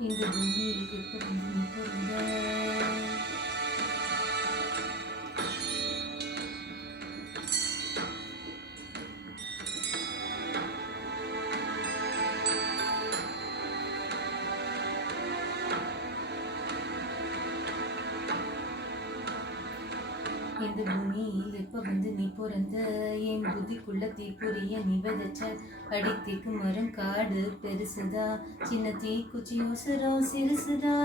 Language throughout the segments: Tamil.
இந்த பூமியில் எப்பொழுதும் பொருந்த இந்த பூமியில் எப்ப வந்து நீ பிறந்த என் புத்திக்குள்ள தீக்குரிய நீ விதைச்ச அடித்தீக்கு மரம் காடு பெருசுதா சின்ன தீக்குச்சி அவசரம் சிறுசுதா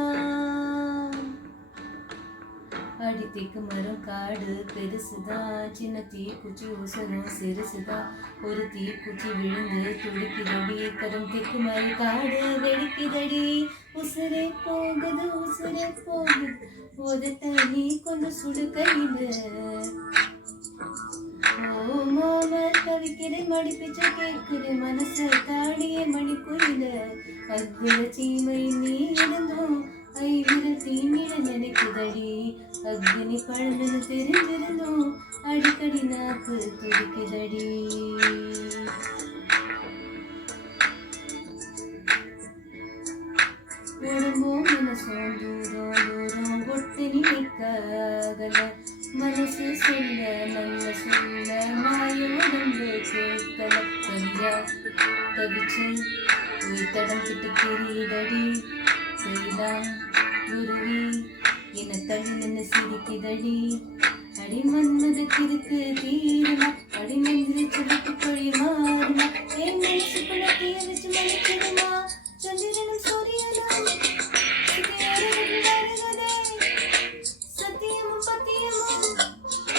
அடித்தீக்கு மரம் காடு பெருசுதா சின்ன தீக்குச்சி அவசரம் சிறுசுதா ஒரு தீக்குச்சி விழுந்து துடிக்குதடி கரும் தீக்கு மரம் காடு வெடிக்குதடி உசுரே போகுது உதட்ட நீ கொஞ்சம் சுடு கையில ஓ மாம தவிக்கிறேன் மடிப்பிச்ச கேட்கிறேன் மனச தாடிய மணிக்குயில அக்குல சீமை நீ இருந்தோம் ஐவிரல் தீமிட நினைக்குதடி அக்னி பழந்தனு தெரிஞ்சிருந்தோம் அடிக்கடி நாக்கு துடிக்குதடி உடம்பும் மனசும் தூரம் கொட்டினி நிற்காகல மனசு சொல்ல நல்ல சொல்ல மாயோடம்பு கேட்கல சரியா தவிச்சு உயிர்த்தடம் கிட்ட தெரியுதடி செய்யலாம் குருவி என தள்ளி நின்று சிரிக்குதடி அடிமன்மது கிருக்கு தீருமா அடிமந்திரிச்சு விட்டு கொழி மாறுமா என் மனசுக்குள்ள தீய வச்சு மன்னிச்சிடுமா சந்திரனும் சூரியனும் சத்தியமும் பத்தியமும்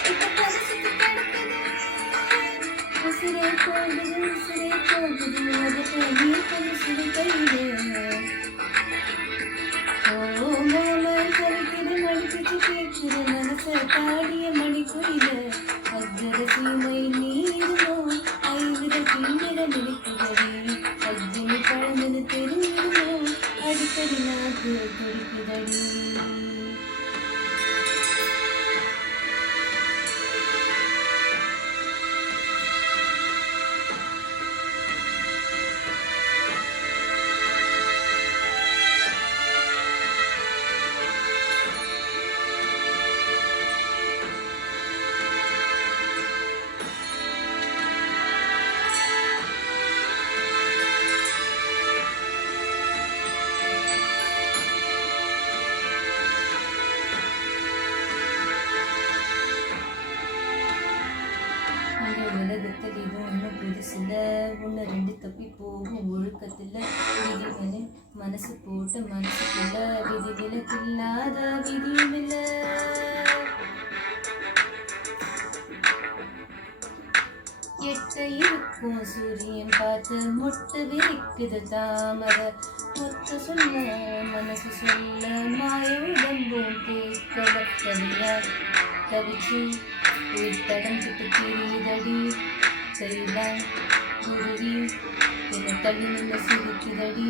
இப்ப பரிசுக்கு கிடக்குது உசிரே போகுது அதற்கு நீ பரிசுக்கு கையிலே ஓ மாமா கவிக்கிறேன் அடிச்சு கேட்கிறேன் மனச தாடிய மணிக்குயில அக்ர சீமை நீருமோ ஐவிர பின்னிட நினைக்குதடி அக்னி பழந்தனு தெரியுமோ அடிக்கடி நாக்கு துடிக்குதடி உலகத்தில் இது ஒன்றும் புதுசில்ல ஒன்று ரெண்டு தப்பி போகும் ஒழுக்கத்தில் விதிகளை மனசு போட்டு மனசுக்குள்ள விதி விலக்கில்லாத விதியும் இல்லை எட்ட இருக்கும் சூரியன் பார்த்து மொட்டு விரிக்குது தாமரை மொத்த சொல்ல மனசு சொல்ல மாய உடம்பும் கேட்கல சரியா தவிச்சு உயிர்த்தடம் கிட்ட தெரியுதடி செய்யலாம் குருவி என தள்ளி நின்று சிரிக்குதடி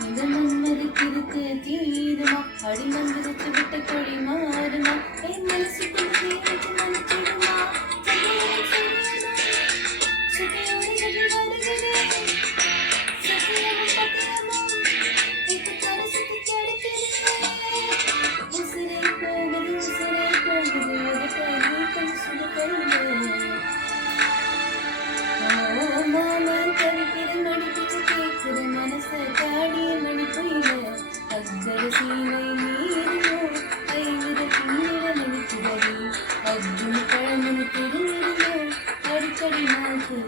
இந்த மன்மது கிருக்கு தீருமா அடிமந்திரிச்சு விட்ட கொழி மாறுமா என் மனசுக்குள்ள தீர்த்து மன்னிச்சிடுமா மனச தாடிய மணிக்குயில அக்ர சீமை நீருமோ ஐவிர பின்னிட நினைக்குதடி அக்னி பழமனு தெரிஞ்சிருந்தோ அடிக்கடி நாக்கு